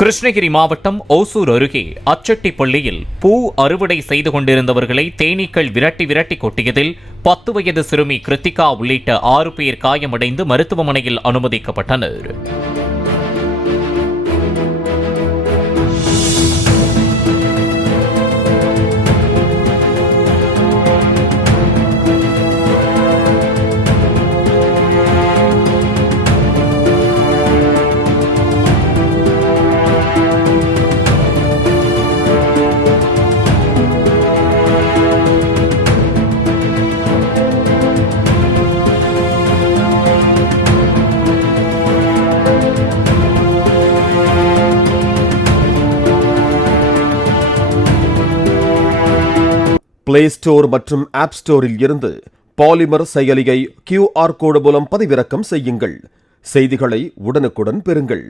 கிருஷ்ணகிரி மாவட்டம் ஓசூர் அருகே அச்செட்டிப்பள்ளியில் பூ அறுவடை செய்து கொண்டிருந்தவர்களை தேனீக்கள் விரட்டி கொட்டியதில் 10 வயது சிறுமி கிருத்திகா உள்ளிட்ட 6 பேர் காயமடைந்து மருத்துவமனையில் அனுமதிக்கப்பட்டனர். பிளே ஸ்டோர் மற்றும் ஆப் ஸ்டோரில் இருந்து பாலிமர் செயலியை QR கோடு மூலம் பதிவிறக்கம் செய்யுங்கள். செய்திகளை உடனுக்குடன் பெறுங்கள்.